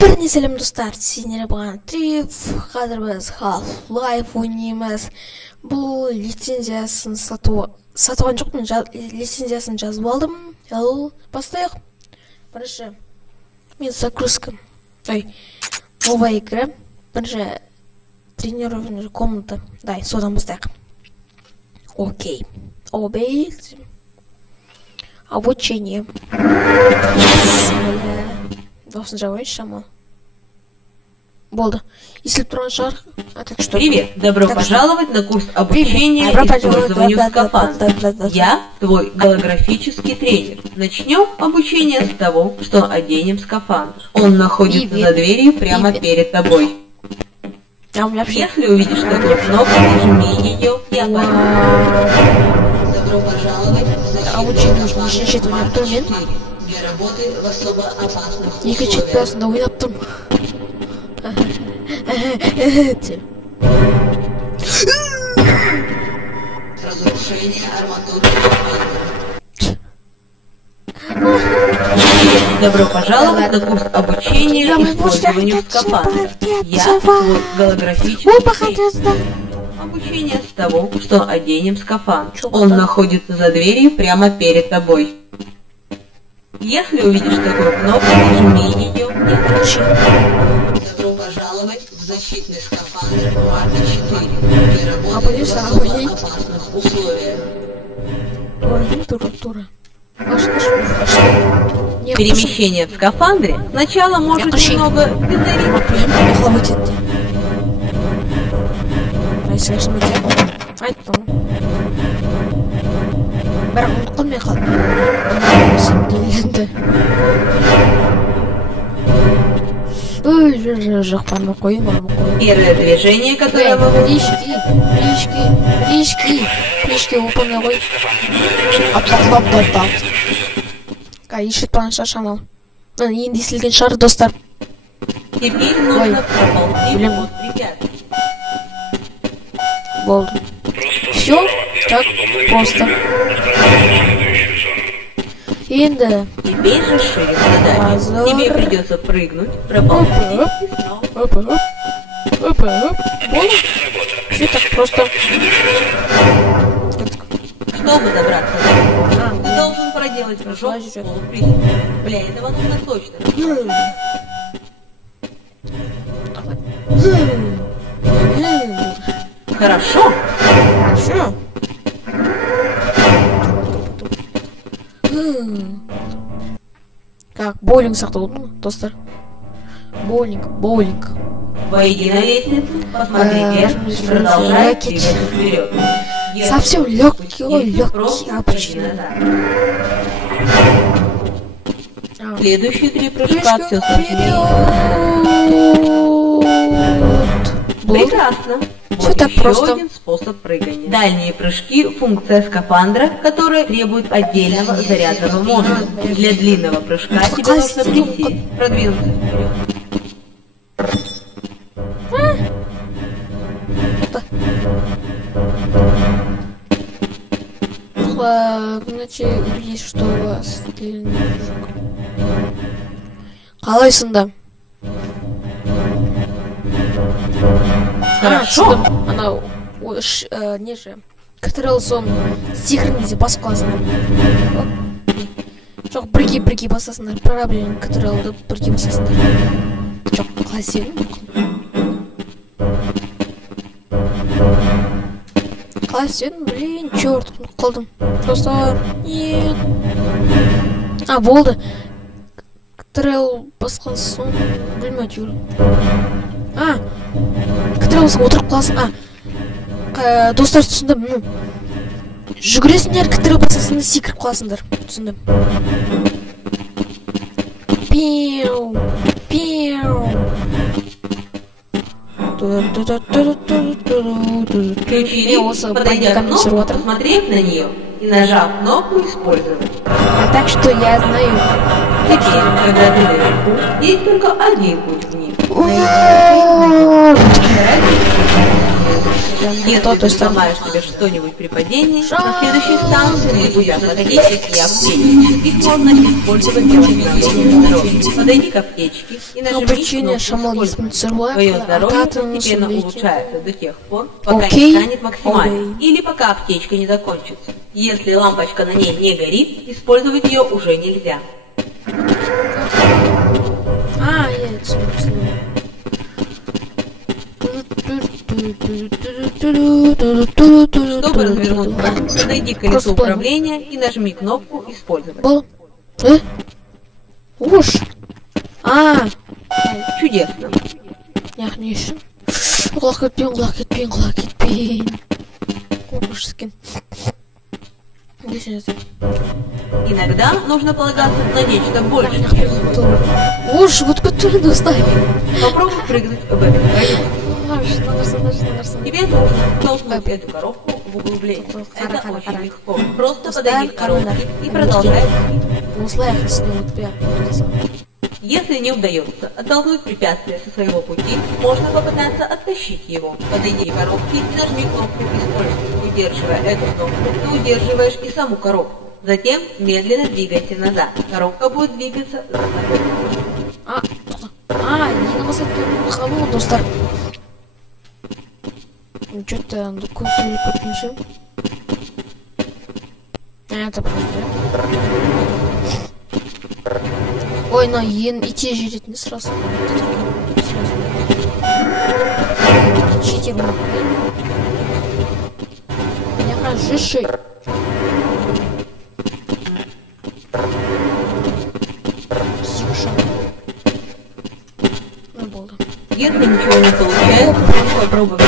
Біріне сәлем достар, сендер бұған Триф, қазір біз Half-Life ойнаймыз. Бұл лицензиясын сатуған жоқпын, лицензиясын жазып алдым. Ал бастайық. Бірінші, мен загрузка. Новая игра. Бірінші, тренировочная комната. Дай, содан бастайық. Окей. Обейт. Обучение. Должен же шама. Болды. Если троншар, а так что? Привет, добро пожаловать на курс обучения использованию скафандра. Я твой голографический тренер. Начнем обучение с того, что оденем скафандр. Он находится за дверью прямо перед тобой. Если увидишь такую кнопку, нажми ее и опасность. Добро пожаловать в обучение нужно считывать инструмент. Для работы в особо опасных условиях. Никачет пес, но вы там. Разрушение арматуры. Добро пожаловать на курс обучения использованию скафандра. Я твой голографический тренер. Обучение с того, что оденем скафандр. Он находится за дверью прямо перед тобой. Если увидишь такую кнопку, нажми ее и отключи. Добро пожаловать в защитный скафандр марки 4 для работы в особо опасных условиях. Перемещение в скафандре сначала может немного дезориентировать. Первое движение, которое мы будем... Прыжки, выполняй. Ищет планша шамал. Инди сілген шар, достар. Теперь нужно проползти под препятствие. Болды. Все так просто. Инда. Теперь же шире задание. Тебе придется прыгнуть, проползти и снова. Все так просто. Чтобы добраться до ты должен проделать прыжок в полупрыжок. Для этого нужно точно. Хорошо. Как боулинг сақталды, достар. Боулинг. Войди на лестницу, посмотри вверх, продолжай двигаться вперед. Совсем легкий обычно. Следующие 3 прыжка все сложнее. Прекрасно. Все так еще просто. Один способ прыгания. Дальние прыжки – функция скафандра, которая требует отдельного зарядного модуля. Для длинного прыжка тебе нужно присесть, продвинуться вперед. Значит, есть что у вас длинный прыжок. Қалайсында? Хорошо. Она не же. Катырылсын сихрнизе басып қаласыңдар. Жоқ, бірге басасыңдар. Проблема катырылды бірге басасыңдар. Жоқ, қалай сен? Қалай сен? Блин, черт, қалдым. Просто нет. Болды. Катырыл басқан соң білмей жүр. Катырылсың отырып қаласың. Достар, түсіндім. Жүгіресіңдер, катырыл басасыңдар, секіріп қаласыңдар. Түсіндім. Пиу. Включили, подойдя к кнопку, посмотрев на нее и нажав кнопку «Использовать». Так что я знаю. Теперь, когда ты наверху, есть только один путь вниз. Если ты сломаешь себе что-нибудь при падении, на следующей станции не будешь подходить такие аптечки. Их можно использовать для восстановления здоровья. Подойди к аптечке и нажми кнопку «Использовать». Твое здоровье постепенно улучшается до тех пор, пока не станет максимальным, или пока аптечка не закончится. Если лампочка на ней не горит, использовать ее уже нельзя. Чтобы развернуться, подойди к колесу управления и нажми кнопку «Использовать». Уж. Чудесно. Яхнейший. Лакетпин. Кукушкин. Иногда нужно полагаться на нечто большее. Уж, вот который доставил. Попробуй прыгнуть в эту коробку. Тебе нужно толкнуть эту коробку в углубление. Это очень легко. Просто подойди к коробке и продолжай. Если не удается оттолкнуть препятствие со своего пути, можно попытаться оттащить его. Подойди к коробке и нажми кнопку «Использовать». Удерживая эту кнопку, ты удерживаешь и саму коробку. Затем медленно двигайся назад. Коробка будет двигаться за тобой. Yine basatken kalma dostlar. Что-то такое перепутался. Это просто. Ой, на идти жить не сразу. Читер. Я хожу. Если ничего не получается, попробуй.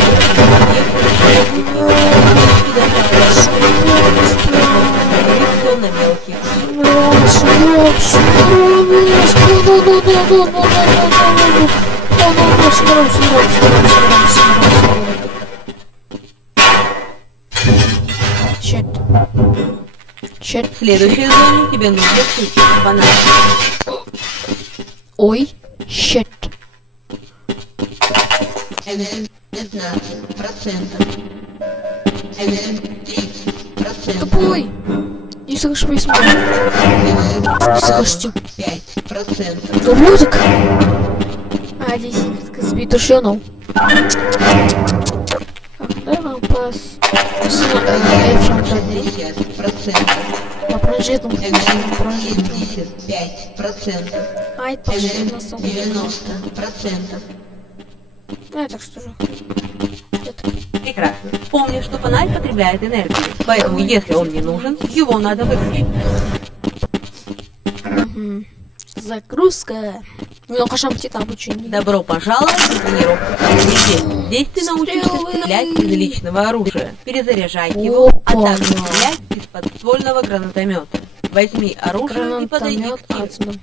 В следующей зоне тебе нужно включить фонарь. Ой, щет. 15%. 30%. Тупой! Не слышу весь мой. Слышите? 5%. Ублюдок! Десятка сбит ушёнул. Дай вам пас. 50%. Я прожитал. 75%. Ай, пожалуйста. 90%. Так что же. Прекрасно. Помни, что фонарь потребляет энергию, поэтому если он не нужен, его надо выключить. Загрузка. Ну, кашам птица обучение. Добро пожаловать на тренировку. Здесь ты научишься стрелять из личного оружия, перезаряжать его, а также стрелять из подствольного гранатомета. Возьми оружие и подойди к нему.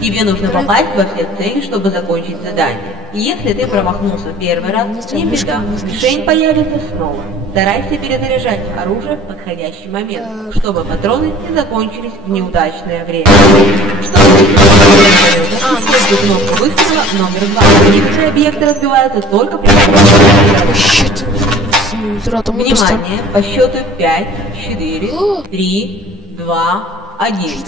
Тебе нужно попасть во все цели, чтобы закончить задание. И если ты промахнулся первый раз, не беда, мишень появится снова. Старайся перезаряжать оружие в подходящий момент, чтобы патроны не закончились в неудачное время. Чтобы используй кнопку выстрела номер 2. Некоторые объекты разбиваются только при Внимание, по счету 5, 4, 3, 2, 1.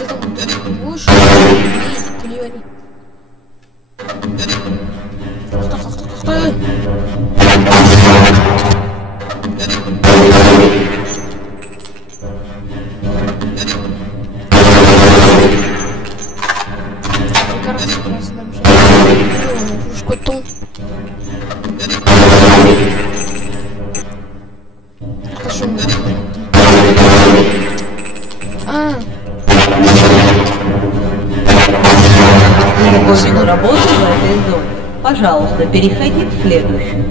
Закончил работу в этой зоне. Пожалуйста, переходи к следующему.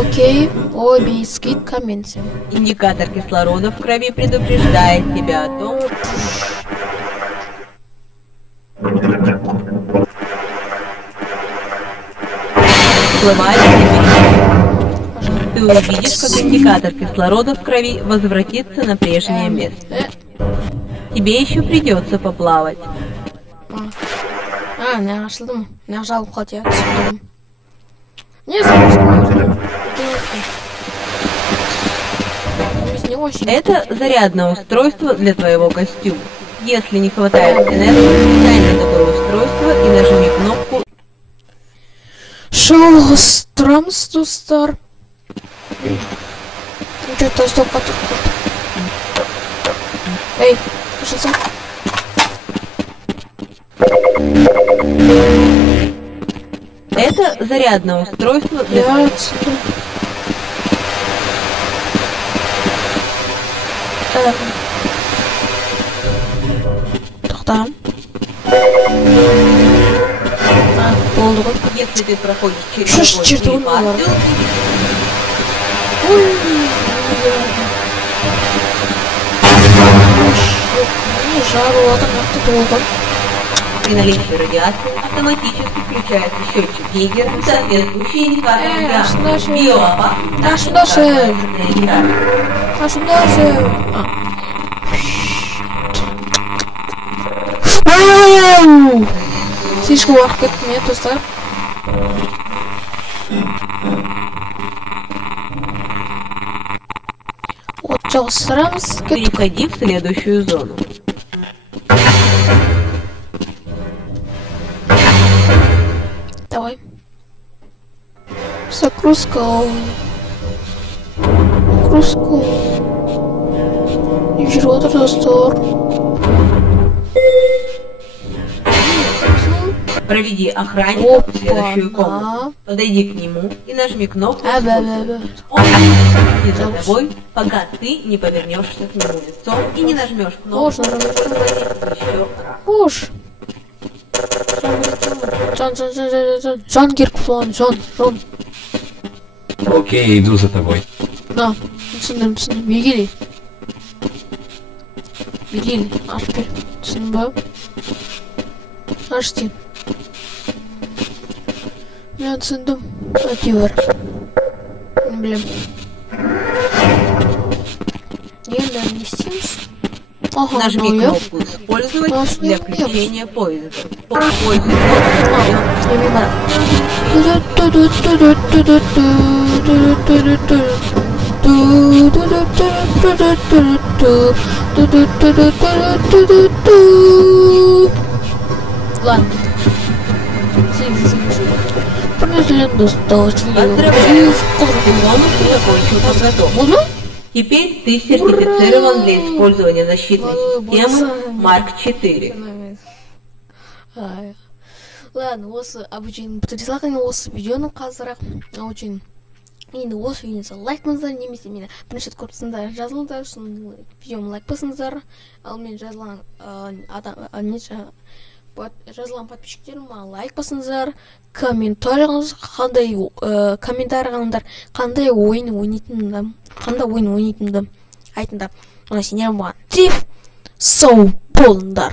Окей, обе скид комменты. Индикатор кислорода в крови предупреждает тебя о том, ты увидишь, как индикатор кислорода в крови возвратится на прежнее место. Тебе еще придется поплавать. Нажал хотя. Не знаю, что можно. вообще. Это зарядное устройство для твоего костюма. Если не хватает энергии, встань на такое устройство и нажми кнопку. Шоу Страмстустар. Что-то столько тут. Эй, что за? Это зарядное устройство для Я твоего отсюда. Тогда. Болды ғой. Если ты проходишь через Что ж любой чертовы перепад, бар? ты Ой, не жару, а там как-то долго. при наличии радиации автоматически включается счетчик Гейгера, соответствующий индикатор сюда же. биоопасности, Сюда же. генератор. А сюда же. Слишком уақыт кетті достар. Вот жалғастырамыз. Переходи в следующую зону. Давай. Загрузка. Загрузка. Не жүріп отыр достар. Проведи охранника в следующую Опа-на. комнату. Подойди к нему и нажми кнопку. Бе-бе-бе. Он будет следить за тобой, пока ты не повернешься к нему лицом и не нажмешь кнопку. Можно Еще раз. Бош. Жан Геркфлон, Жан. Окей, иду за тобой. На, түсіндім. Бегелей. Аш бер. Түсіндің ба? Аш дейін. Мен түсіндім. Әйтеуір. Білем. Енді не істейміз? Ага, Нажми ну я. кнопку «Использовать» Классно, для я включения поезда. Пользуйся. Не мимо. Ладно. Поздравляю. Ты закончил подготовку. Можно? Теперь ты сертифицирован для использования защитной Молодец. системы Марк 4. Ладно, осы обучение бітірсек, осы видеоны қазір очень енді осы видеоны лайк басыңыздар, немесе мені бірінші рет көрсеңіздер жазылыңыздар, сосын видеоны лайк басыңыздар. Ал мен жазылған жазылған подписчиктерім лайк басыңыздар, комментарийіңіз қандай ойын ойнайтынымды айтыңдар. Мына сендер маған тиіп сау болыңдар.